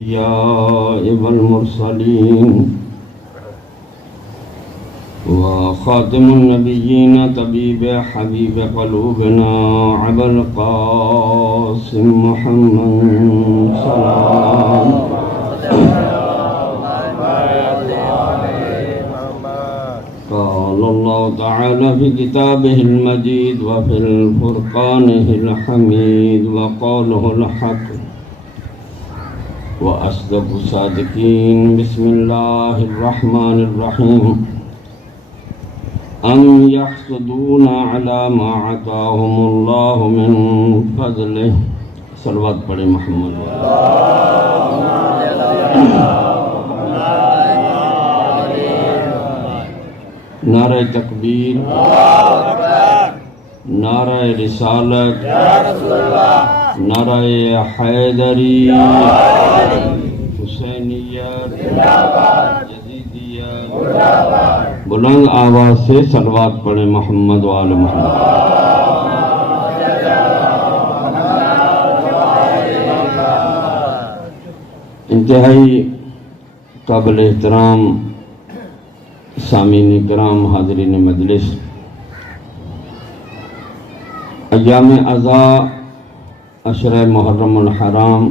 الأنبياء والمرسلين وخاتم النبيين طبيب حبيب قلوبنا أبا القاسم محمد سلام قال الله تعالى في كتابه المجيد وفي الفرقانه الحميد وقوله الحق وأصدق الصادقين بسم الله الرحمن الرحيم أم يحسدون على ما آتاهم الله من فضله صلوات پڑھیں محمد نعرہ تکبیر نعرہ رسالت نعرہ حیدری حسینیت یزیدیت بلند آواز سے صلوات پڑھیں محمد و آل محمد انتہائی قابل احترام سامعین کرام حاضرین مجلس، ایام عزا عشرہ محرم الحرام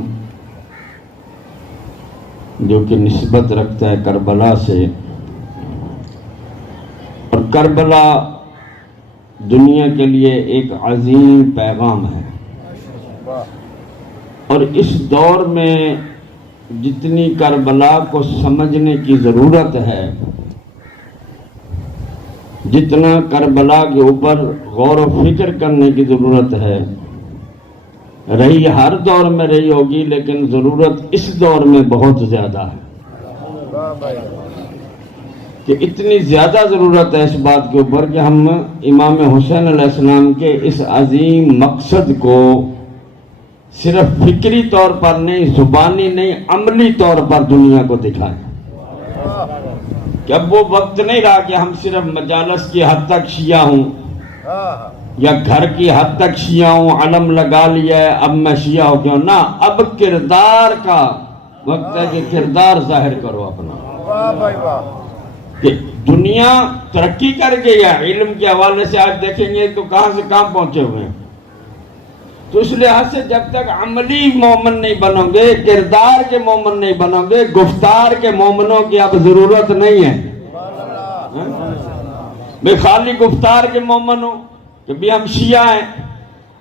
جو کہ نسبت رکھتا ہے کربلا سے، اور کربلا دنیا کے لیے ایک عظیم پیغام ہے، اور اس دور میں جتنی کربلا کو سمجھنے کی ضرورت ہے، جتنا کربلا کے اوپر غور و فکر کرنے کی ضرورت ہے، رہی ہر دور میں رہی ہوگی، لیکن ضرورت اس دور میں بہت زیادہ ہے کہ اتنی زیادہ ضرورت ہے اس بات کے اوپر کہ ہم امام حسین علیہ السلام کے اس عظیم مقصد کو صرف فکری طور پر نہیں، زبانی نہیں، عملی طور پر دنیا کو دکھائیں کہ اب وہ وقت نہیں رہا کہ ہم صرف مجالس کی حد تک شیعہ ہوں یا گھر کی حد تک شیعہ ہوں، علم لگا لیا ہے اب میں شیعہ ہو کیوں نہ، اب کردار کا وقت ہے کہ کردار ظاہر کرو اپنا، کہ دنیا ترقی کر گئی ہے علم کے حوالے سے، آج دیکھیں گے تو کہاں سے کہاں پہنچے ہوئے ہیں، تو اس لحاظ سے جب تک عملی مومن نہیں بنو گے، کردار کے مومن نہیں بنو گے، گفتار کے مومنوں کی اب ضرورت نہیں ہے، بے خالی گفتار کے مومن ہو کہ بھی ہم شیعہ ہیں،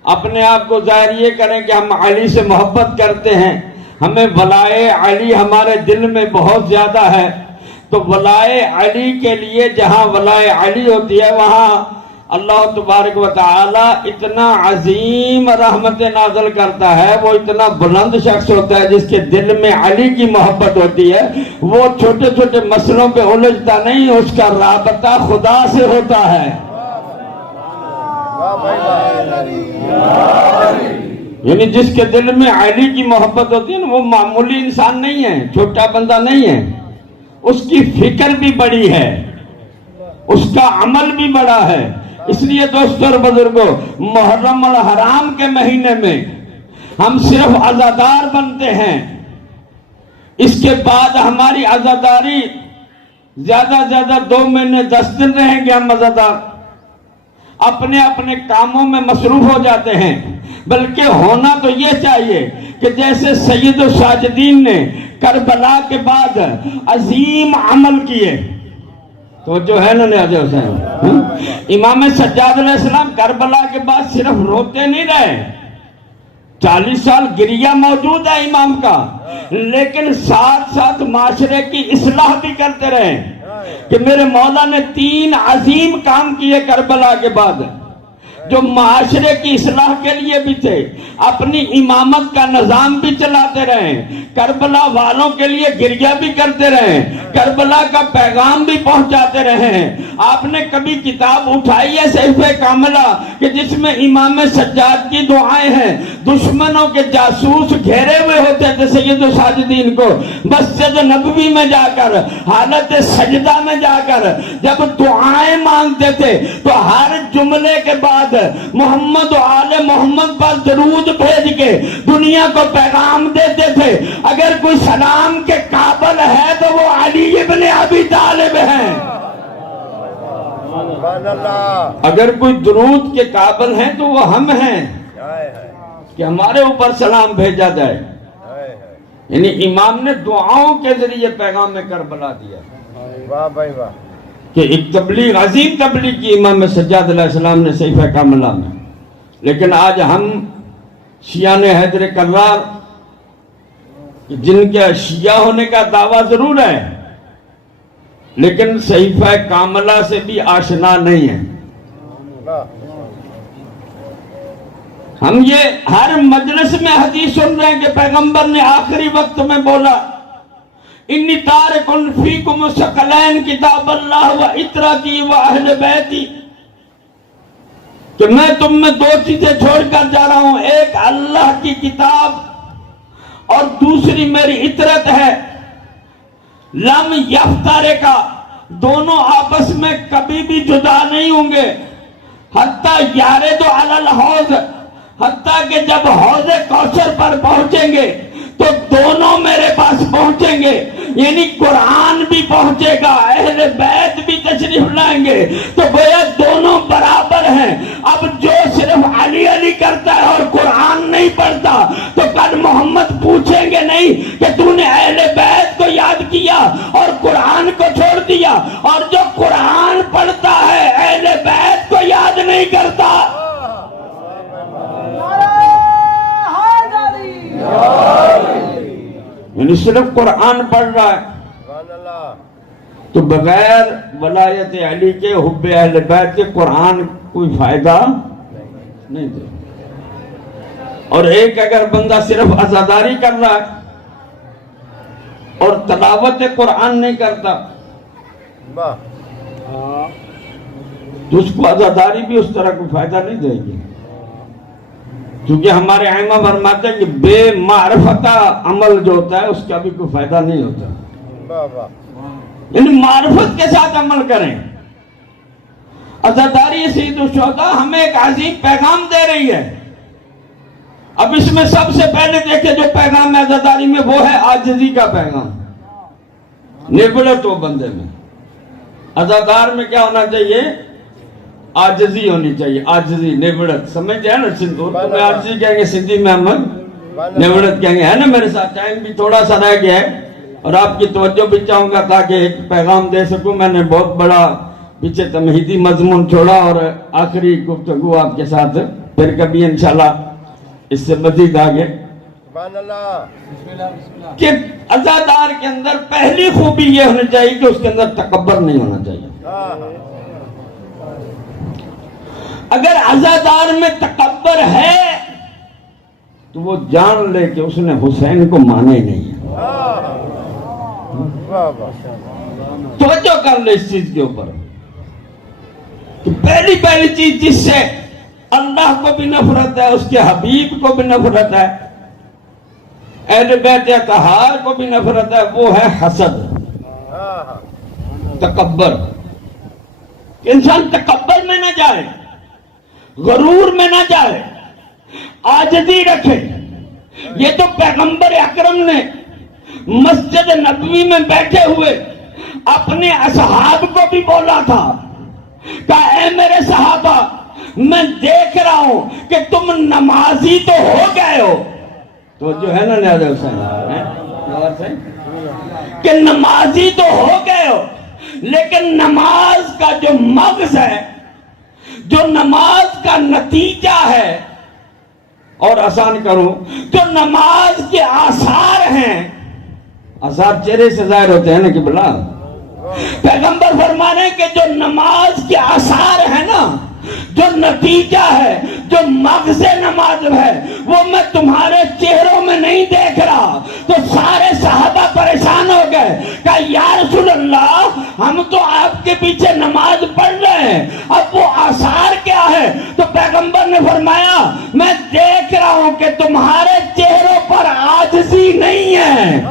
اپنے آپ کو ظاہر یہ کریں کہ ہم علی سے محبت کرتے ہیں، ہمیں ولائے علی ہمارے دل میں بہت زیادہ ہے، تو ولائے علی کے لیے جہاں ولائے علی ہوتی ہے وہاں اللہ تبارک و تعالی اتنا عظیم رحمت نازل کرتا ہے، وہ اتنا بلند شخص ہوتا ہے جس کے دل میں علی کی محبت ہوتی ہے، وہ چھوٹے چھوٹے مسئلوں پہ الجھتا نہیں، اس کا رابطہ خدا سے ہوتا ہے، یعنی جس کے دل میں علی کی محبت ہوتی ہے نا، وہ معمولی انسان نہیں ہے، چھوٹا بندہ نہیں ہے، اس کی فکر بھی بڑی ہے، اس کا عمل بھی بڑا ہے۔ اس لیے دوستو اور بزرگوں، محرم الحرام کے مہینے میں ہم صرف عزادار بنتے ہیں، اس کے بعد ہماری عزاداری زیادہ زیادہ 2 مہینے 10 دن رہیں گے، ہم عزادار اپنے اپنے کاموں میں مصروف ہو جاتے ہیں، بلکہ ہونا تو یہ چاہیے کہ جیسے سید الساجدین نے کربلا کے بعد عظیم عمل کیے، تو جو ہے نا نیاز حسین، امام سجاد علیہ السلام کربلا کے بعد صرف روتے نہیں رہے، 40 سال گریہ موجود ہے امام کا، لیکن ساتھ ساتھ معاشرے کی اصلاح بھی کرتے رہے کہ میرے مولا نے 3 عظیم کام کیے کربلا کے بعد، جو معاشرے کی اصلاح کے لیے بھی تھے، اپنی امامت کا نظام بھی چلاتے رہے، کربلا والوں کے لیے گریہ بھی کرتے رہے، کربلا کا پیغام بھی پہنچاتے رہے ہیں۔ آپ نے کبھی کتاب اٹھائی ہے صحیفہ کاملہ کہ جس میں امام سجاد کی دعائیں ہیں، دشمنوں کے جاسوس گھیرے ہوئے ہوتے تھے سید الساجدین کو، مسجد نبوی میں جا کر، حالت سجدہ میں جا کر جب دعائیں مانگتے تھے تو ہر جملے کے بعد محمد و آل محمد پر درود بھیج کے دنیا کو پیغام دیتے تھے. اگر کوئی سلام کے قابل ہے تو وہ علی ابن ابی طالب ہیں. اگر کوئی درود کے قابل ہیں تو وہ ہم ہیں کہ ہمارے اوپر سلام بھیجا جائے. یعنی امام نے دعاؤں کے ذریعے پیغام کربلا دیا. واہ بھائی واہ. کہ ایک تبلیغ، عظیم تبلیغ کی امام سجاد علیہ السلام نے صحیفہ کاملہ میں. لیکن آج ہم شیعہ نے حیدر کرار جن کے شیعہ ہونے کا دعویٰ ضرور ہے لیکن صحیفہ کاملہ سے بھی آشنا نہیں ہے. ہم یہ ہر مجلس میں حدیث سن رہے ہیں کہ پیغمبر نے آخری وقت میں بولا انی تارک فیکم ثقلین کتاب اللہ و اطراتی و اہل بیتی، کہ میں تم میں دو چیزیں چھوڑ کر جا رہا ہوں، ایک اللہ کی کتاب اور دوسری میری اطرت ہے. لم یفترقا، دونوں آپس میں کبھی بھی جدا نہیں ہوں گے. حتیٰ یارد علی الحوض، حتیٰ کہ جب حوض کوثر پر پہنچیں گے تو دونوں میرے پاس پہنچیں گے. یعنی قرآن بھی پہنچے گا، اہل بیت بھی تشریف لائیں گے، تو گویا دونوں برابر ہیں. اب جو صرف علی علی کرتا ہے اور قرآن نہیں پڑھتا تو کل محمد پوچھیں گے نہیں کہ تو نے اہل بیت کو یاد کیا اور قرآن کو چھوڑ دیا، اور جو قرآن پڑھتا ہے اہل بیت کو یاد نہیں کرتا. یعنی صرف قرآن پڑھ رہا ہے تو بغیر ولایت علی کے حب اہل بیت کے قرآن کوئی فائدہ نہیں دے. اور ایک اگر بندہ صرف عزاداری کر رہا ہے اور تلاوت قرآن نہیں کرتا تو اس کو عزاداری بھی اس طرح کوئی فائدہ نہیں دے گی. کیونکہ ہمارے ائمہ فرماتے ہیں کہ بے معرفتہ عمل جو ہوتا ہے اس کا بھی کوئی فائدہ نہیں ہوتا. یعنی معرفت کے ساتھ عمل کریں. عزاداری سید الشہداء ہمیں ایک عظیم پیغام دے رہی ہے. اب اس میں سب سے پہلے دیکھیں جو پیغام ہے عزاداری میں وہ ہے عاجزی کا پیغام. نبلت ہو بندے میں. عزادار میں کیا ہونا چاہیے؟ عاجزی ہونی چاہیے. عاجزی، نبلت. سمجھ جائے نا سندھ میں عاجزی کہیں گے، سندھی میں احمد نبلت کہیں گے. ہے نا میرے ساتھ؟ ٹائم بھی تھوڑا سا رہ گیا ہے اور آپ کی توجہ بھی چاہوں گا تاکہ ایک پیغام دے سکوں. میں نے بہت بڑا پیچھے تمہیدی مضمون چھوڑا اور آخری گفتگو آپ کے ساتھ پھر کبھی انشاءاللہ اس سے مزید آگے. کہ عزادار کے اندر پہلی خوبی یہ ہونی چاہیے کہ اس کے اندر تکبر نہیں ہونا چاہیے. اگر عزادار میں تکبر ہے تو وہ جان لے کہ اس نے حسین کو مانے نہیں ہے. توجہ کر لے اس چیز کے اوپر. پہلی چیز جس سے اللہ کو بھی نفرت ہے، اس کے حبیب کو بھی نفرت ہے، اہل بیت اطہار کو بھی نفرت ہے، وہ ہے حسد، تکبر. انسان تکبر میں نہ جائے، غرور میں نہ جائے، عاجزی رکھے. یہ تو پیغمبر اکرم نے مسجد نبوی میں بیٹھے ہوئے اپنے اصحاب کو بھی بولا تھا کہ اے میرے صحابہ، میں دیکھ رہا ہوں کہ تم نمازی تو ہو گئے ہو. تو جو ہے نا نیاز حسین کہ نمازی تو ہو گئے ہو، لیکن نماز کا جو مغز ہے، جو نماز کا نتیجہ ہے، اور آسان کروں جو نماز کے آثار ہیں، آثار چہرے سے ظاہر ہوتے ہیں نا کہ بلا. پیغمبر فرما رہے ہیں کہ جو نماز کے آثار ہیں نا، جو نتیجہ ہے، جو مغز نماز ہے، وہ میں تمہارے چہروں میں نہیں دیکھ رہا. تو سارے صحابہ پریشان ہو گئے کہ یا رسول اللہ، ہم تو آپ کے پیچھے نماز پڑھ رہے ہیں، اب وہ آثار کیا ہے؟ تو پیغمبر نے فرمایا میں دیکھ رہا ہوں کہ تمہارے چہروں پر عاجزی نہیں ہے.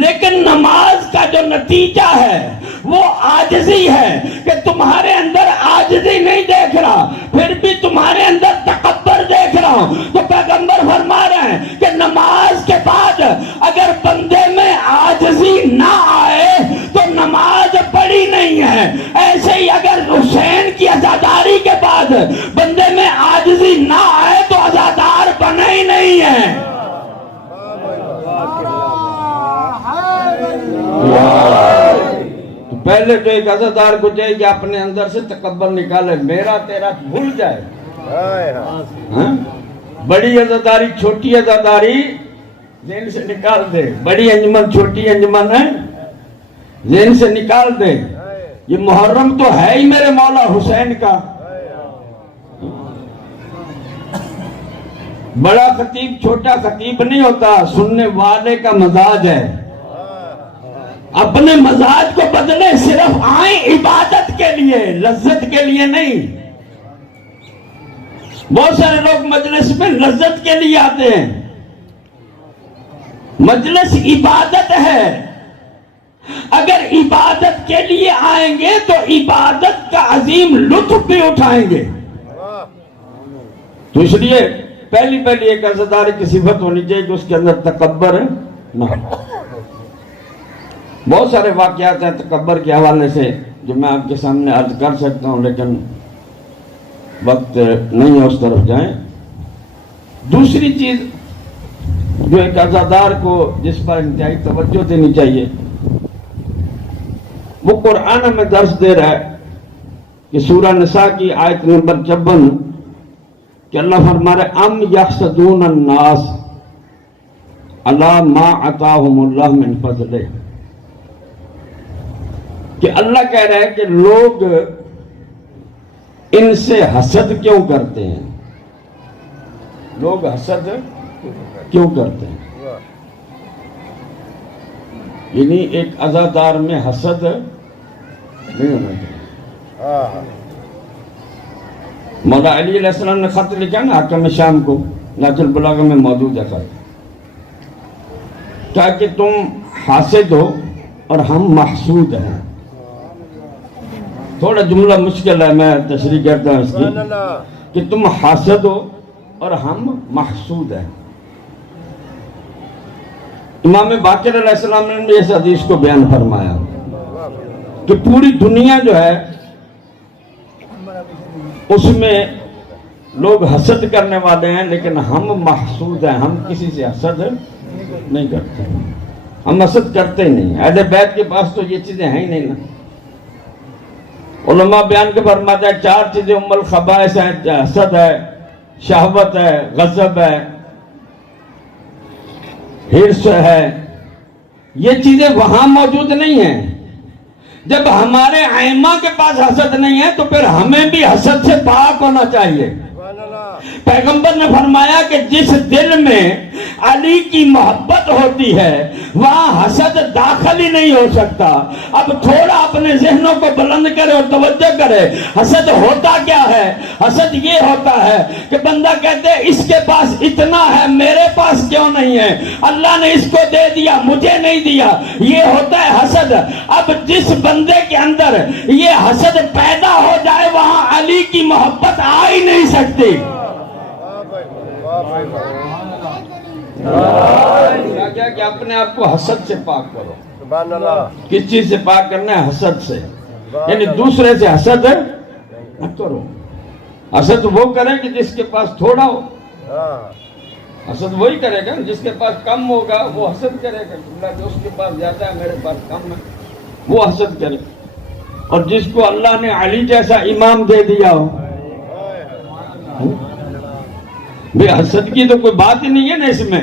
لیکن نماز کا جو نتیجہ ہے وہ عاجزی ہے کہ تمہارے اندر عاجزی نہیں دیکھ رہا، پھر بھی تمہارے اندر تکبر دیکھ رہا ہوں۔ تو پیغمبر فرما رہے ہیں کہ نماز کے بعد اگر بندے میں عاجزی نہ آئے تو نماز پڑھی نہیں ہے۔ ایسے ہی اگر حسین کی عزاداری کے بعد بندے میں عاجزی نہ آئے تو عزادار بنے ہی نہیں ہے۔ تو پہلے تو ایک عزادار کو چاہیے کہ اپنے اندر سے تکبر نکالے، میرا تیرا بھول جائے۔ بڑی عزاداری چھوٹی عزاداری ذہن سے نکال دے، بڑی انجمن چھوٹی انجمن ہے ذہن سے نکال دے۔ یہ محرم تو ہے ہی میرے مولا حسین کا۔ بڑا خطیب چھوٹا خطیب نہیں ہوتا، سننے والے کا مزاج ہے۔ اپنے مزاج کو بدلے، صرف آئیں عبادت کے لیے، لذت کے لیے نہیں۔ بہت سارے لوگ مجلس میں لذت کے لیے آتے ہیں، مجلس عبادت ہے۔ اگر عبادت کے لیے آئیں گے تو عبادت کا عظیم لطف بھی اٹھائیں گے۔ تو اس لیے پہلی ایک عزاداری کی صفت ہونی چاہیے کہ اس کے اندر تکبر نہ ہو۔ بہت سارے واقعات ہیں تکبر کے حوالے سے جو میں آپ کے سامنے عرض کر سکتا ہوں، لیکن وقت نہیں ہے اس طرف جائیں۔ دوسری چیز جو ایک عزادار کو جس پر انتہائی توجہ دینی چاہیے، وہ قرآن میں درس دے رہا ہے کہ سورہ نساء کی آیت نمبر 56 کہ اللہ فرما رہے ام یحسدون الناس علی ما عطاہم اللہ من فضلہ، کہ اللہ کہہ رہا ہے کہ لوگ ان سے حسد کیوں کرتے ہیں، لوگ حسد کیوں کرتے ہیں۔ یعنی ایک عزادار میں حسد نہیں ہونا چاہیے۔ مولا علی علیہ السلام نے خط لکھا نا حاکم شام کو، نہج البلاغہ میں موجود ہے خط، تاکہ تم حاسد ہو اور ہم محسود ہیں۔ تھوڑا جملہ مشکل ہے، میں تشریح کرتا ہوں اس کی، کہ تم حاسد ہو اور ہم محسود ہیں۔ امام باقر علیہ السلام نے بھی اس حدیث کو بیان فرمایا کہ پوری دنیا جو ہے اس میں لوگ حسد کرنے والے ہیں، لیکن ہم محسود ہیں، ہم کسی سے حسد نہیں کرتے، ہم حسد کرتے ہی نہیں۔ اہل بیت کے پاس تو یہ چیزیں ہیں ہی نہیں نا۔ علماء بیان کے فرماتے ہیں 4 چیزیں ام الخبائث ہیں، حسد ہے، شہوت ہے، غضب ہے، حرص ہے۔ یہ چیزیں وہاں موجود نہیں ہیں۔ جب ہمارے ائمہ کے پاس حسد نہیں ہے تو پھر ہمیں بھی حسد سے پاک ہونا چاہیے۔ پیغمبر نے فرمایا کہ جس دل میں علی کی محبت ہوتی ہے وہاں حسد داخل ہی نہیں ہو سکتا۔ اب تھوڑا اپنے ذہنوں کو بلند کرے اور توجہ کرے، حسد ہوتا کیا ہے؟ حسد یہ ہوتا ہے کہ بندہ کہتے ہے اس کے پاس اتنا ہے میرے پاس کیوں نہیں ہے، اللہ نے اس کو دے دیا مجھے نہیں دیا، یہ ہوتا ہے حسد۔ اب جس بندے کے اندر یہ حسد پیدا ہو جائے وہاں علی کی محبت آ ہی نہیں سکتی۔ کیا کہ اپنے آپ کو حسد سے پاک کرو۔ کس چیز سے پاک کرنا ہے؟ حسد سے، یعنی دوسرے سے حسد نہ کرو۔ حسد وہ کرے کہ جس کے پاس تھوڑا ہو، حسد وہی کرے گا جس کے پاس کم ہوگا وہ حسد کرے گا۔ جو اس کے پاس زیادہ ہے میرے پاس کم ہے وہ حسد کرے، اور جس کو اللہ نے علی جیسا امام دے دیا ہو، بے حسد کی تو کوئی بات ہی نہیں ہے نا اس میں،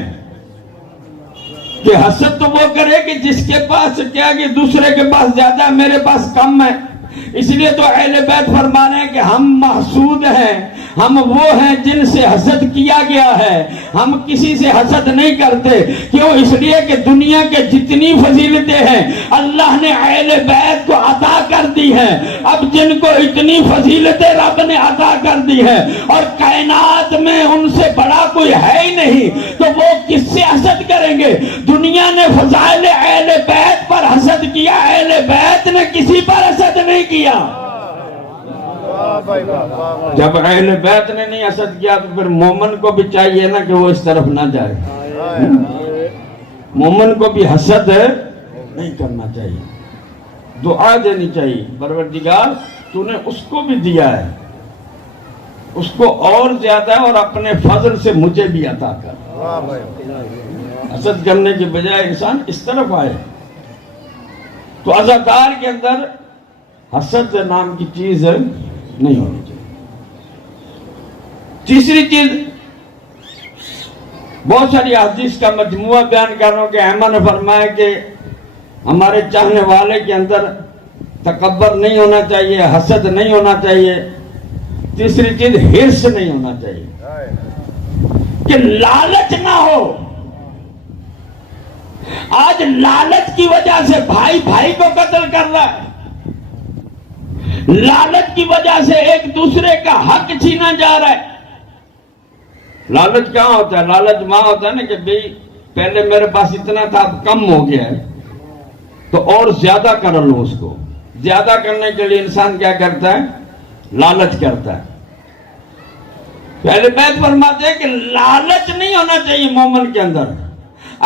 کہ حسد تو وہ کرے کہ جس کے پاس کیا کہ دوسرے کے پاس زیادہ ہے میرے پاس کم ہے۔ اس لیے تو اہل بیت فرما رہے ہیں کہ ہم محسود ہیں، ہم وہ ہیں جن سے حسد کیا گیا ہے، ہم کسی سے حسد نہیں کرتے۔ کیوں؟ اس لیے کہ دنیا کے جتنی فضیلتیں ہیں اللہ نے اہل بیت کو عطا کر دی ہیں۔ اب جن کو اتنی فضیلتیں رب نے عطا کر دی ہے اور کائنات میں ان سے بڑا کوئی ہے ہی نہیں، تو وہ کس سے حسد کریں گے؟ دنیا نے فضائل اہل بیت پر حسد کیا، اہل بیت نے کسی پر حسد نہیں کیا۔ جب اہل بیت نے نہیں حسد کیا تو پھر مومن کو بھی چاہیے نا کہ وہ اس طرف نہ جائے، مومن کو بھی حسد نہیں کرنا چاہیے، دعا دینی چاہیے، پروردگار تو نے اس کو بھی دیا ہے، اس کو اور زیادہ ہے، اور اپنے فضل سے مجھے بھی عطا کر۔ حسد کرنے کے بجائے انسان اس طرف آئے۔ تو عزادار کے اندر حسد نام کی چیز نہیں ہونی چاہیے۔ تیسری چیز، بہت ساری حدیث کا مجموعہ بیان کر رہا ہوں کہ احمد نے فرمایا کہ ہمارے چاہنے والے کے اندر تکبر نہیں ہونا چاہیے، حسد نہیں ہونا چاہیے۔ تیسری چیز، حرص نہیں ہونا چاہیے، کہ لالچ نہ ہو۔ آج لالچ کی وجہ سے بھائی بھائی کو قتل کر رہا ہے، لالچ کی وجہ سے ایک دوسرے کا حق چھینا جا رہا ہے۔ لالچ کہاں ہوتا ہے؟ لالچ ماں ہوتا ہے نا کہ بھئی پہلے میرے پاس اتنا تھا اب کم ہو گیا ہے تو اور زیادہ کر لو۔ اس کو زیادہ کرنے کے لیے انسان کیا کرتا ہے؟ لالچ کرتا ہے۔ پہلے بیت فرماتے ہیں کہ لالچ نہیں ہونا چاہیے مومن کے اندر۔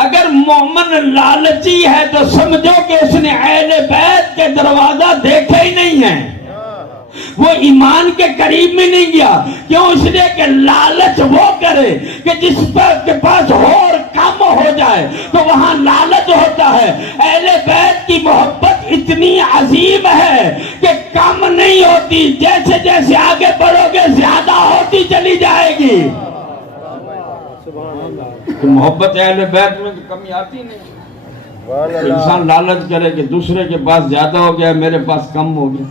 اگر مومن لالچی ہے تو سمجھو کہ اس نے اہل بیت کے دروازہ دیکھے ہی نہیں ہے، وہ ایمان کے قریب میں نہیں گیا۔ کیوں؟ اس لیے کہ لالچ وہ کرے کہ جس پر کے پاس اور کم ہو جائے تو وہاں لالچ ہوتا ہے۔ اہل بیت کی محبت اتنی عظیم ہے کہ کم نہیں ہوتی، جیسے جیسے آگے بڑھو گے زیادہ ہوتی چلی جائے گی۔ محبت اہل بیت میں تو کمی آتی نہیں۔ انسان لالچ کرے کہ دوسرے کے پاس زیادہ ہو گیا میرے پاس کم ہو گیا۔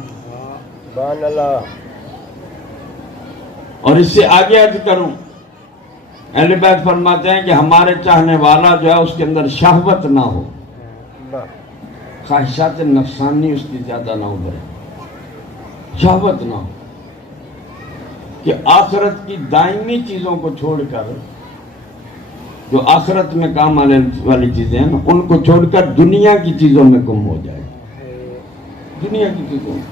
اور اس سے آگے عرض کروں، اہل بیت فرماتے ہیں کہ ہمارے چاہنے والا جو ہے اس کے اندر شہوت نہ ہو، خواہشات نفسانی اس کی زیادہ نہ ابھرے، شہوت نہ ہو، کہ آخرت کی دائمی چیزوں کو چھوڑ کر، جو آخرت میں کام آنے والی چیزیں ہیں ان کو چھوڑ کر دنیا کی چیزوں میں گم ہو جائے۔ دنیا کی چیزوں میں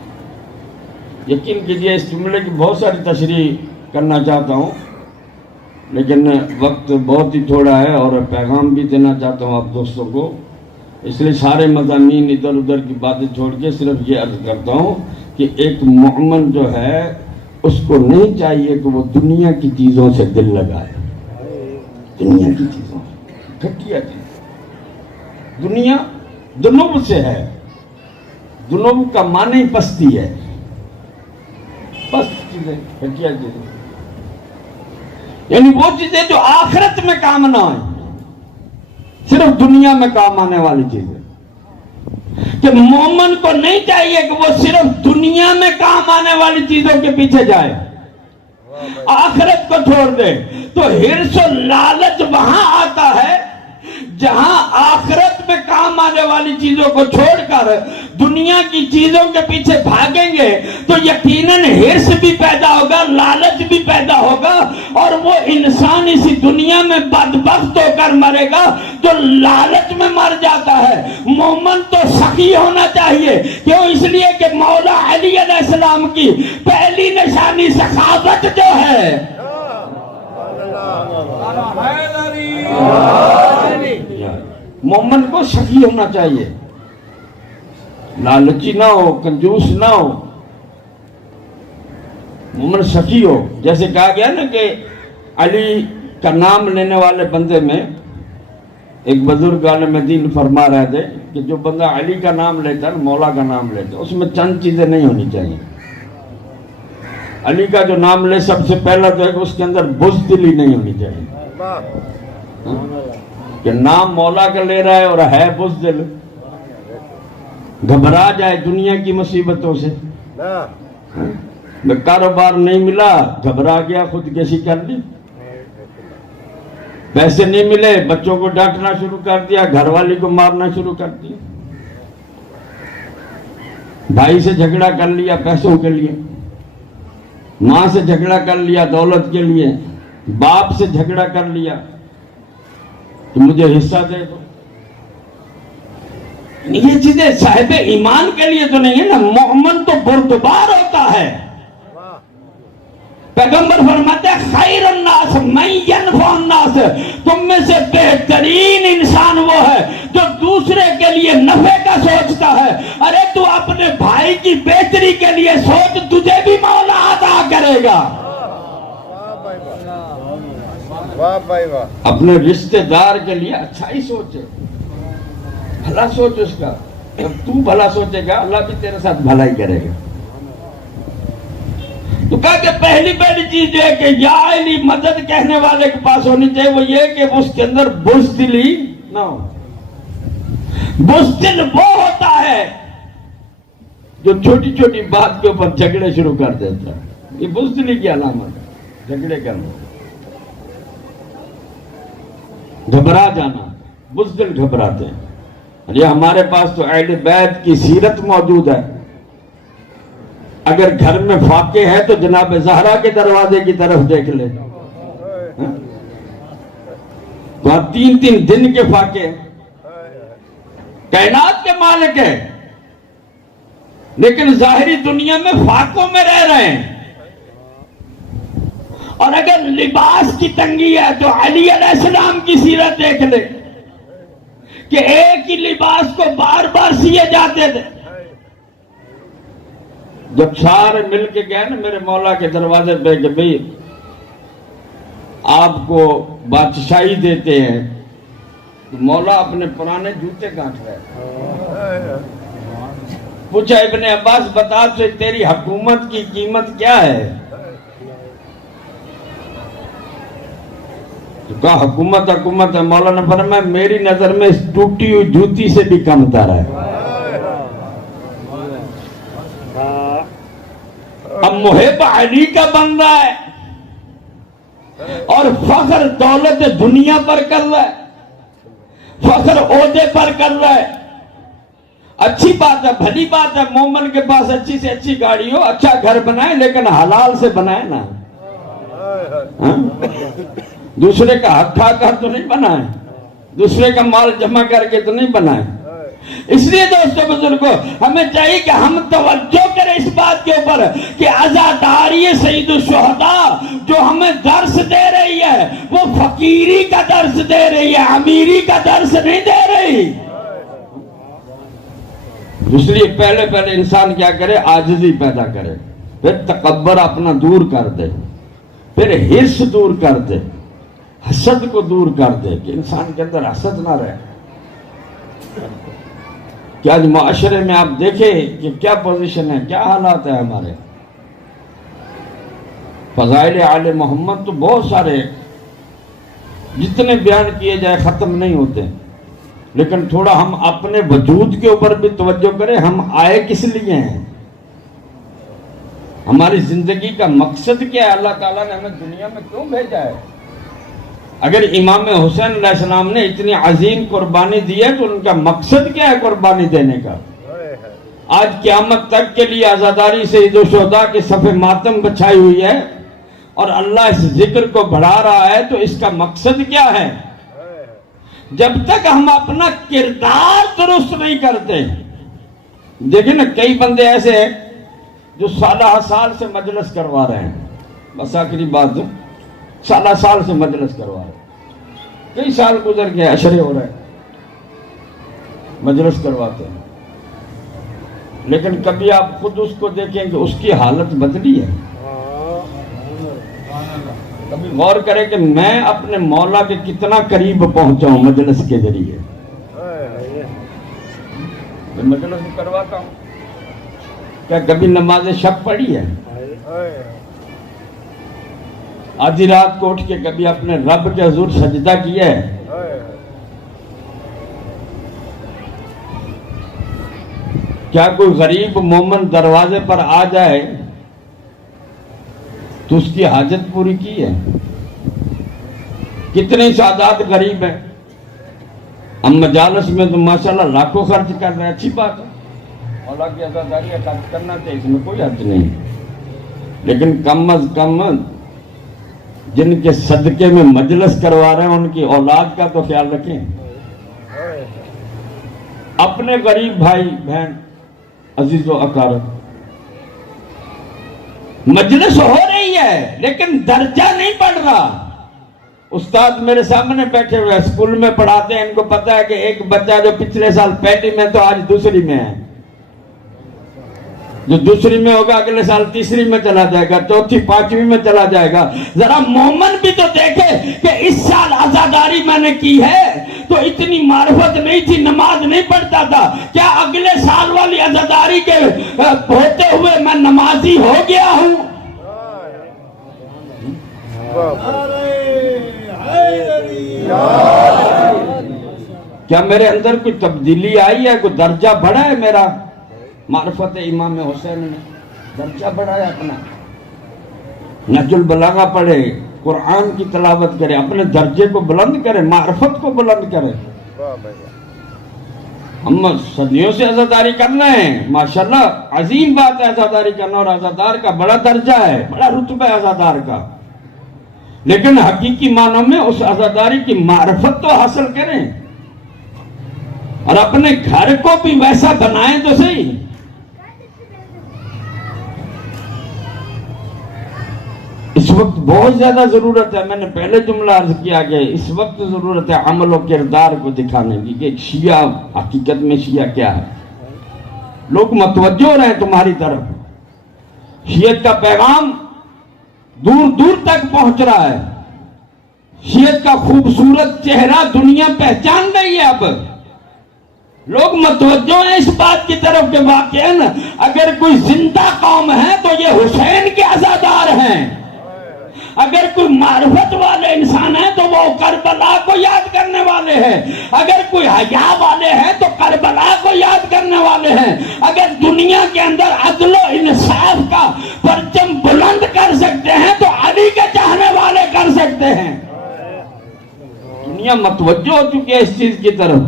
یقین کیجئے، اس جملے کی بہت ساری تشریح کرنا چاہتا ہوں لیکن وقت بہت ہی تھوڑا ہے اور پیغام بھی دینا چاہتا ہوں آپ دوستوں کو، اس لیے سارے مضامین ادھر ادھر کی باتیں چھوڑ کے صرف یہ عرض کرتا ہوں کہ ایک مومن جو ہے اس کو نہیں چاہیے کہ وہ دنیا کی چیزوں سے دل لگائے، دنیا کی چیزوں گھٹیا چیز۔ دنیا ذنوب سے ہے، ذنوب کا معنی پستی ہے، پست چیزیں، گھٹیا چیزیں، یعنی وہ چیزیں جو آخرت میں کام نہ آئیں، صرف دنیا میں کام آنے والی چیزیں۔ کہ مومن کو نہیں چاہیے کہ وہ صرف دنیا میں کام آنے والی چیزوں کے پیچھے جائے، آخرت کو چھوڑ دے۔ تو حرص و لالچ وہاں آتا ہے جہاں آخرت میں کام آنے والی چیزوں کو چھوڑ کر دنیا کی چیزوں کے پیچھے بھاگیں گے تو یقیناً حرص بھی پیدا ہوگا، لالچ بھی پیدا ہوگا، اور وہ انسان اسی دنیا میں بدبخت ہو کر مرے گا جو لالچ میں مر جاتا ہے۔ مومن تو سخی ہونا چاہیے، کیوں؟ اس لیے کہ مولا علی علیہ السلام کی پہلی نشانی سخاوت جو ہے۔ مومن کو سخی ہونا چاہیے، لالچی نہ ہو، کنجوس نہ ہو، مومن سخی ہو۔ جیسے کہا گیا نا کہ علی کا نام لینے والے بندے میں ایک بزرگ عالم دین فرما رہے تھے کہ جو بندہ علی کا نام لیتا ہے، مولا کا نام لیتا ہے، اس میں چند چیزیں نہیں ہونی چاہیے۔ علی کا جو نام لے سب سے پہلا تو ہے کہ اس کے اندر بزدلی نہیں ہونی چاہیے، کہ نام مولا کا لے رہا ہے اور ہے بزدل، گھبرا جائے دنیا کی مصیبتوں سے، کاروبار نہیں ملا گھبرا گیا، خودکشی کر لی، پیسے نہیں ملے بچوں کو ڈانٹنا شروع کر دیا، گھر والی کو مارنا شروع کر دیا۔ بھائی سے جھگڑا کر لیا پیسوں کے لیے، ماں سے جھگڑا کر لیا دولت کے لیے، باپ سے جھگڑا کر لیا کہ مجھے حصہ دے دو. یہ چیزیں صاحب ایمان کے لیے تو نہیں ہے نا. مومن تو بردبار ہوتا ہے. پیغمبر فرماتے ہیں خیر الناس من ینفع الناس، تم میں سے بہترین انسان وہ ہے جو دوسرے کے لیے نفع کا سوچتا ہے. ارے تو اپنے بھائی کی بہتری کے لیے سوچ، تجھے بھی مولا عطا کرے گا. اپنے رشتہ دار کے لیے اچھا ہی سوچے، بھلا سوچ اس کا. جب تو بھلا سوچے گا اللہ بھی تیرے ساتھ بھلا ہی کرے گا. تو کہا کہ پہلی چیز جو ہے کہ یا علی مدد کہنے والے کے پاس ہونی چاہیے، وہ یہ کہ اس کے اندر بزدلی نہ ہو. بزدل وہ ہوتا ہے جو چھوٹی چھوٹی بات کے اوپر جھگڑے شروع کر دیتا ہے. یہ بزدلی کی علامت ہے، جھگڑے کرنا، گھبرا جانا. بزدل گھبراتے ہیں. یہ ہمارے پاس تو اہل بیت کی سیرت موجود ہے. اگر گھر میں فاقے ہے تو جناب زہرا کے دروازے کی طرف دیکھ لے. وہاں 3 دن کے فاقے، کائنات کے مالک ہے، لیکن ظاہری دنیا میں فاقوں میں رہ رہے ہیں. اور اگر لباس کی تنگی ہے تو علی علیہ السلام کی سیرت دیکھ لے کہ ایک ہی لباس کو بار بار سیے جاتے تھے. جب سارے مل کے گئے نا میرے مولا کے دروازے پہ کہ بھئی آپ کو بادشاہی دیتے ہیں، تو مولا اپنے پرانے جوتے گانٹ رہے. پوچھا ابن عباس بتا تو تیری حکومت کی قیمت کیا ہے؟ تو کہا حکومت ہے. مولا نے فرمایا میری نظر میں اس ٹوٹی ہوئی جوتی سے بھی کم تر ہے. اب محب علی کا بندہ ہے اور فخر دولت دنیا پر کر رہا ہے، فخر عہدے پر کر رہا ہے. اچھی بات ہے، بھلی بات ہے، مومن کے پاس اچھی سے اچھی گاڑی ہو، اچھا گھر بنائے، لیکن حلال سے بنائے نا. دوسرے کا حق کھا کر تو نہیں بنائے، دوسرے کا مال جمع کر کے تو نہیں بنائے. اس لیے دوستو بزرگوں ہمیں چاہیے کہ ہم توجہ کریں اس بات کے اوپر کہ عزاداری سید الشہداء جو ہمیں درس دے رہی ہے وہ فقیری کا درس دے رہی ہے، امیری کا درس نہیں دے رہی. اس لیے پہلے انسان کیا کرے، عاجزی پیدا کرے، پھر تکبر اپنا دور کر دے، پھر حرص دور کر دے، حسد کو دور کر دے کہ انسان کے اندر حسد نہ رہے. کہ آج معاشرے میں آپ دیکھیں کہ کیا پوزیشن ہے، کیا حالات ہیں ہمارے. فضائل آل محمد تو بہت سارے، جتنے بیان کیے جائے ختم نہیں ہوتے. لیکن تھوڑا ہم اپنے وجود کے اوپر بھی توجہ کریں. ہم آئے کس لیے ہیں، ہماری زندگی کا مقصد کیا ہے، اللہ تعالیٰ نے ہمیں دنیا میں کیوں بھیجا ہے. اگر امام حسین علیہ السلام نے اتنی عظیم قربانی دی ہے تو ان کا مقصد کیا ہے قربانی دینے کا. آج قیامت تک کے لیے عزاداری سید الشہداء کے صف ماتم بچھائی ہوئی ہے اور اللہ اس ذکر کو بڑھا رہا ہے. تو اس کا مقصد کیا ہے؟ جب تک ہم اپنا کردار درست نہیں کرتے. دیکھیں نا کئی بندے ایسے ہیں جو سال سے مجلس کروا رہے ہیں. بس آخری بات، سال سے مجلس کروا رہے ہیں، کئی سال گزر گئے، عشرے ہو رہے ہیں، مجلس کرواتے ہیں. لیکن کبھی آپ خود اس کو دیکھیں کہ اس کی حالت بدلی ہے. کبھی غور کریں کہ میں اپنے مولا کے کتنا قریب پہنچا ہوں مجلس کے ذریعے. میں مجلس کرواتا ہوں، کیا کبھی نماز شب پڑھی ہے؟ آدھی رات کو اٹھ کے کبھی اپنے رب کے حضور سجدہ کیا ہے؟ کیا کوئی غریب مومن دروازے پر آ جائے تو اس کی حاجت پوری کی ہے؟ کتنے سادات غریب ہیں. ہم مجالس میں تو ماشاءاللہ لاکھوں خرچ کر رہے ہیں، اچھی بات ہے. مولا کی عزاداری خرچ کرنا چاہیے، اس میں کوئی حرج نہیں، لیکن کم از کم جن کے صدقے میں مجلس کروا رہے ہیں ان کی اولاد کا تو خیال رکھیں۔ اپنے غریب بھائی بہن عزیز و اقارب، مجلس ہو رہی ہے لیکن درجہ نہیں بڑھ رہا۔ استاد میرے سامنے بیٹھے ہوئے اسکول میں پڑھاتے ہیں، ان کو پتا ہے کہ ایک بچہ جو پچھلے سال پہلی میں تو آج دوسری میں ہے، جو دوسری میں ہوگا اگلے سال تیسری میں چلا جائے گا، چوتھی پانچویں میں چلا جائے گا۔ ذرا مومن بھی تو دیکھے کہ اس سال عزاداری میں نے کی ہے تو اتنی معرفت نہیں تھی، نماز نہیں پڑھتا تھا، کیا اگلے سال والی عزاداری کے ہوتے ہوئے میں نمازی ہو گیا ہوں؟ کیا میرے اندر کوئی تبدیلی آئی ہے؟ کوئی درجہ بڑھا ہے میرا؟ معرفت امام حسین نے درجہ بڑھایا اپنا، نہج البلاغہ پڑھے، قرآن کی تلاوت کرے، اپنے درجے کو بلند کرے، معرفت کو بلند کرے۔ ہم صدیوں سے عزاداری کر رہے ہیں، ماشاءاللہ عظیم بات ہے عزاداری کرنا، اور عزادار کا بڑا درجہ ہے، بڑا رتبہ ہے عزادار کا، لیکن حقیقی معنوں میں اس عزاداری کی معرفت تو حاصل کریں، اور اپنے گھر کو بھی ویسا بنائیں تو صحیح۔ اس وقت بہت زیادہ ضرورت ہے، میں نے پہلے جملہ عرض کیا کہ اس وقت ضرورت ہے عمل و کردار کو دکھانے کی کہ شیعہ حقیقت میں شیعہ کیا ہے۔ لوگ متوجہ ہو رہے ہیں تمہاری طرف، شیعت کا پیغام دور دور تک پہنچ رہا ہے، شیعت کا خوبصورت چہرہ دنیا پہچان رہی ہے۔ اب لوگ متوجہ ہیں اس بات کی طرف کہ واقعاً اگر کوئی زندہ قوم ہے تو یہ حسین کے عزادار ہیں، اگر کوئی معرفت والے انسان ہیں تو وہ کربلا کو یاد کرنے والے ہیں، اگر کوئی حیا والے ہیں تو کربلا کو یاد کرنے والے ہیں، اگر دنیا کے اندر عدل و انصاف کا پرچم بلند کر سکتے ہیں تو علی کے چاہنے والے کر سکتے ہیں۔ دنیا متوجہ ہو چکی ہے اس چیز کی طرف،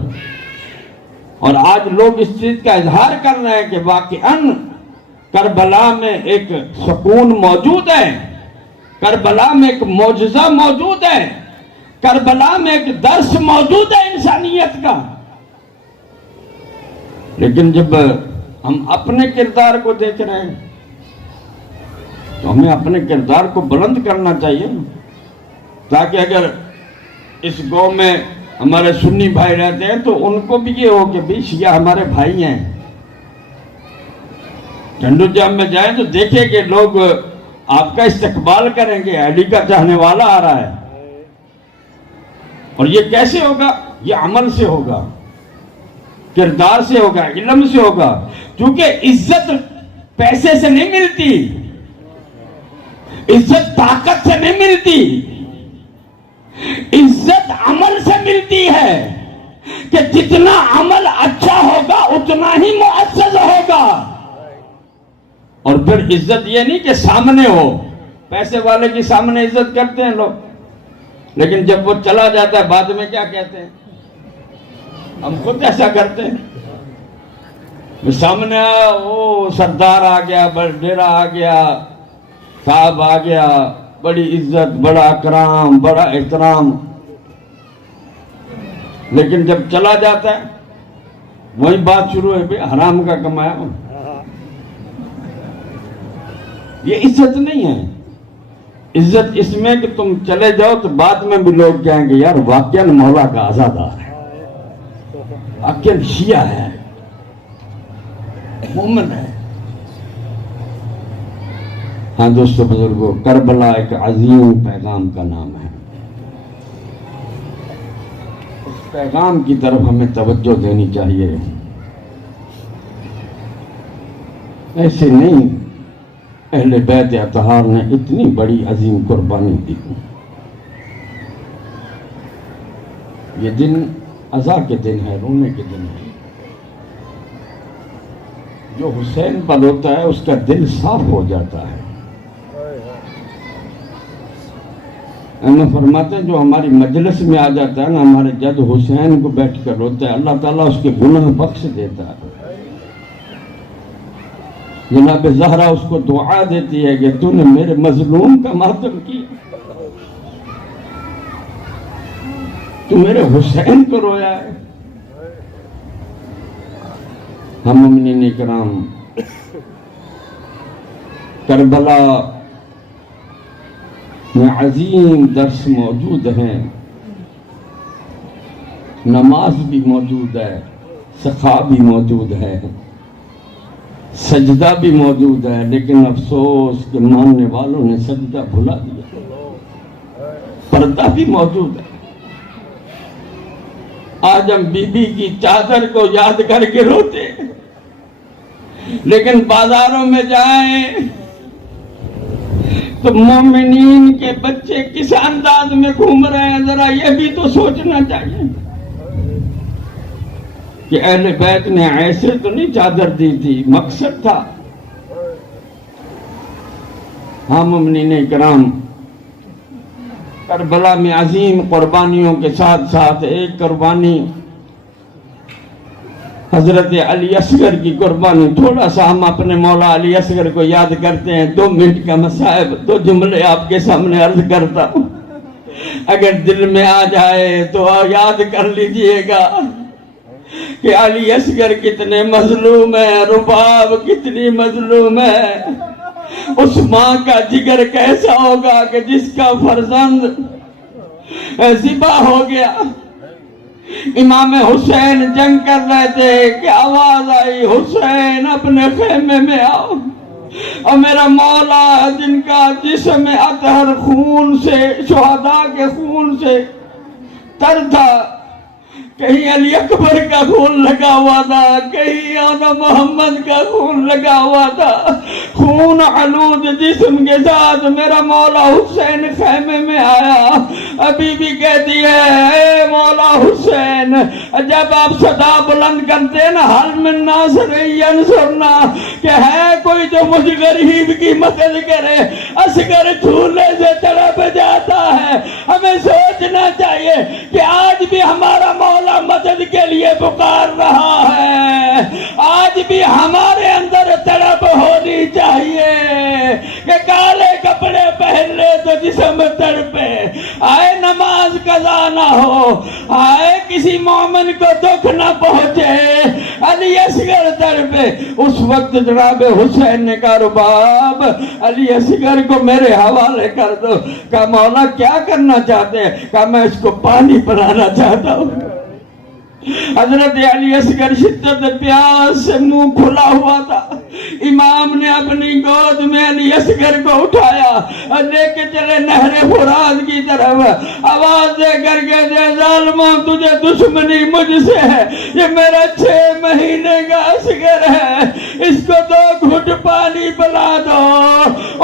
اور آج لوگ اس چیز کا اظہار کر رہے ہیں کہ واقعاً کربلا میں ایک سکون موجود ہے، کربلا میں ایک معجزہ موجود ہے، کربلا میں ایک درس موجود ہے انسانیت کا۔ لیکن جب ہم اپنے کردار کو دیکھ رہے ہیں تو ہمیں اپنے کردار کو بلند کرنا چاہیے، تاکہ اگر اس گاؤں میں ہمارے سنی بھائی رہتے ہیں تو ان کو بھی یہ ہو کہ بھی شیعہ ہمارے بھائی ہیں۔ جھنڈو جام میں جائیں تو دیکھیں کہ لوگ آپ کا استقبال کریں گے، علی کا چاہنے والا آ رہا ہے۔ اور یہ کیسے ہوگا؟ یہ عمل سے ہوگا، کردار سے ہوگا، علم سے ہوگا، کیونکہ عزت پیسے سے نہیں ملتی، عزت طاقت سے نہیں ملتی، عزت عمل سے ملتی ہے، کہ جتنا عمل اچھا ہوگا اتنا ہی معزز ہوگا۔ اور پھر عزت یہ نہیں کہ سامنے ہو، پیسے والے کی سامنے عزت کرتے ہیں لوگ، لیکن جب وہ چلا جاتا ہے بعد میں کیا کہتے ہیں؟ ہم خود ایسا کرتے ہیں، سامنے آیا وہ سردار آ گیا، ڈیرا آ گیا، صاحب آ گیا، بڑی عزت، بڑا اکرام، بڑا احترام، لیکن جب چلا جاتا ہے وہی بات شروع ہے، بھی حرام کا کمایا ہوں۔ یہ عزت نہیں ہے، عزت اس میں کہ تم چلے جاؤ تو بعد میں بھی لوگ کہیں گے یار واقعاً مولا کا عزادار ہے، واقعاً شیعہ ہے، مومن ہے۔ ہاں دوستو بزرگوں، کربلا ایک عظیم پیغام کا نام ہے، اس پیغام کی طرف ہمیں توجہ دینی چاہیے۔ ایسے نہیں اہل بیت اطہار نے اتنی بڑی عظیم قربانی دی۔ یہ دن عزا کے دن ہے، رونے کے دن ہے۔ جو حسین پر ہوتا ہے اس کا دل صاف ہو جاتا ہے۔ ہمیں فرماتے ہیں جو ہماری مجلس میں آ جاتا ہے نا، ہمارے جد حسین کو بیٹھ کر روتا ہے، اللہ تعالیٰ اس کے گناہ بخش دیتا ہے۔ جناب زہرا اس کو دعا دیتی ہے کہ تو نے میرے مظلوم کا ماتم کیا، تو میرے حسین کو رویا ہے۔ ہم مومنین کرام، کربلا میں عظیم درس موجود ہیں، نماز بھی موجود ہے، سخا بھی موجود ہے، سجدہ بھی موجود ہے، لیکن افسوس کہ ماننے والوں نے سجدہ بھلا دیا۔ پردہ بھی موجود ہے۔ آج ہم بی بی کی چادر کو یاد کر کے روتے ہیں، لیکن بازاروں میں جائیں تو مومنین کے بچے کس انداز میں گھوم رہے ہیں، ذرا یہ بھی تو سوچنا چاہیے کہ اہل بیت نے ایسے تو نہیں چادر دی تھی، مقصد تھا۔ ہاں مومنین کرام، کربلا میں عظیم قربانیوں کے ساتھ ساتھ ایک قربانی حضرت علی اصغر کی قربانی، تھوڑا سا ہم اپنے مولا علی اصغر کو یاد کرتے ہیں۔ 2 منٹ کا مصائب، 2 جملے آپ کے سامنے عرض کرتا ہوں، اگر دل میں آ جائے تو یاد کر لیجئے گا کہ علی اصغر کتنے مظلوم ہے، رباب کتنی مظلوم ہے۔ اس ماں کا جگر کیسا ہوگا کہ جس کا فرزند ذبح ہو گیا۔ امام حسین جنگ کر رہے تھے کہ آواز آئی، حسین اپنے خیمے میں آؤ، اور میرا مولا جن کا جسم اطہر خون سے، شہداء کے خون سے تر تھا، کہیں علی اکبر کا خون لگا ہوا تھا، کہیں آنا محمد کا خون لگا ہوا تھا، خون آلود جسم کے ساتھ میرا مولا حسین خیمے میں آیا۔ ابھی بھی کہتی ہے، اے مولا حسین، جب آپ صدا بلند کرتے ہیں نا، حل من ناصر ینصرنا، کہ ہے کوئی جو مجھ غریب کی مدد کرے، اصغر جھولے سے تڑپ جاتا ہے۔ ہمیں سوچنا چاہیے کہ آج بھی ہمارا مولا مدد کے لیے پکار رہا ہے، آج بھی ہمارے اندر تڑپ ہونی چاہیے کہ کالے کپڑے پہن لے تو جسم تڑپے، آئے نماز قضا نہ ہو، آئے کسی مومن کو دکھ نہ پہنچے، علی اصغر تڑپے۔ اس وقت جناب حسین نے کہا، رباب علی اصغر کو میرے حوالے کر دو۔ کہا مولا کیا کرنا چاہتے ہیں؟ کہا میں اس کو پانی پلانا چاہتا ہوں۔ حضرت علی اصغر شدت پیاس سے منہ کھلا ہوا تھا۔ امام نے اپنی گود میں علی اصغر کو اٹھایا اور لے کے چلے نہر فرات کی طرف، آواز دے کر کے دے، ظالموں تجھے دشمنی مجھ سے ہے، یہ میرا 6 مہینے کا اصغر ہے، اس کو 2 گھٹ پانی پلا دو۔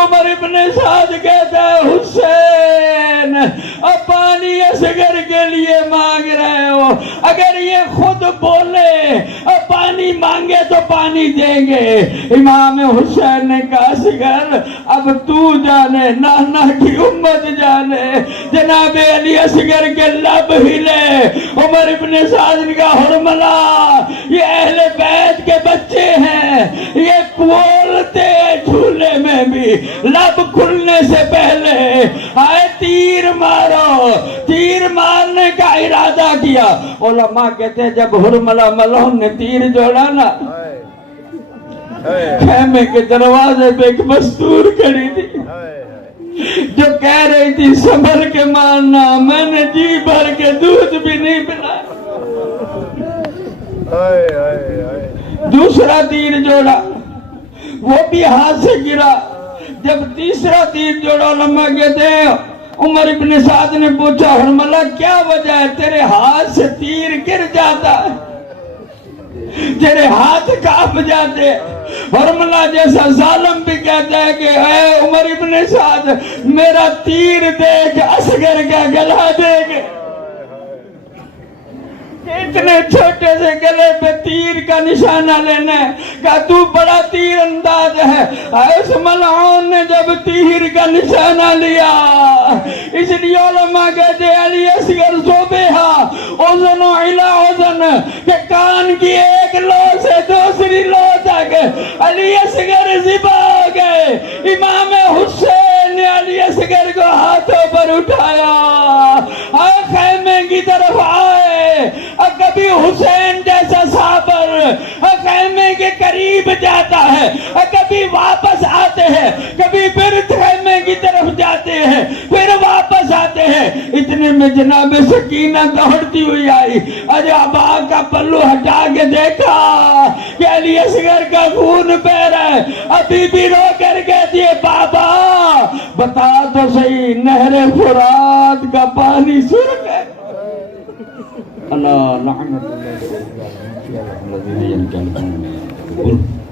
عمر ابن سعد کہتا ہے، حسین اب پانی اصغر کے لیے مانگ رہے ہو، اگر یہ خود بولے اور پانی مانگے تو پانی دیں گے۔ امام حسین نے کہا، اصغر اب تو جانے، نانا کی امت جانے۔ جناب علی اصغر کے لب ہلے۔ عمر ابن سعد کا حرملہ، یہ اہل بیت کے بچے ہیں، یہ بولتے جھولے میں بھی لب کھلنے سے پہلے آئے تیر مارو۔ تیر مارنے کا ارادہ کیا۔ علماء کہتے ہیں جب حرملہ ملعون نے تیر جوڑا نا، خیمے کے دروازے پہ ایک مستور کھڑی تھی جو کہہ رہی تھی، صبر کے ماننا، میں نے جی بھر کے دودھ بھی نہیں پلایا۔ دوسرا تیر جوڑا، وہ بھی ہاتھ سے گرا۔ جب تیسرا تیر جوڑا، علماء کہتے ہیں عمر ابن سعد نے پوچھا، حرملہ کیا وجہ ہے تیرے ہاتھ سے تیر گر جاتا ہے، تیرے ہاتھ کانپ جاتے؟ حرملہ جیسا ظالم بھی کہتا ہے کہ اے عمر ابن سعد، میرا تیر دیکھ، اصغر کا گلا دیکھ۔ اتنے چھوٹے سے گلے پہ تیر کا نشانہ لینے کا تو بڑا تیر انداز ہے. اس ملعون نے جب تیر کا نشانہ لیا اس لیے علماء کہتے علی اصغر صوبیہا اذن علا اذن کہ کان کی ایک لو سے دوسری لو تک علی اصغر ذبح ہو گئے. امام حسین نے علی اصغر کو ہاتھوں پر اٹھایا اور خیمے کی طرف آئے. اور کبھی حسین جیسا صابر خیمے کے قریب جاتا ہے اور کبھی واپس آتے ہیں, کبھی پھر خیمے کی طرف جاتے ہیں پھر واپس آتے ہیں. اتنے میں جناب سکینہ دوڑتی ہوئی آئی اور ابا کا پلو ہٹا کے دیکھا کہ علی اصغر کا خون بہ رہا ہے. ابھی بھی رو کر کہتی ہے بابا بتا تو صحیح نہر فرات کا پانی سرخ ہے. اللہ لعنت اللہ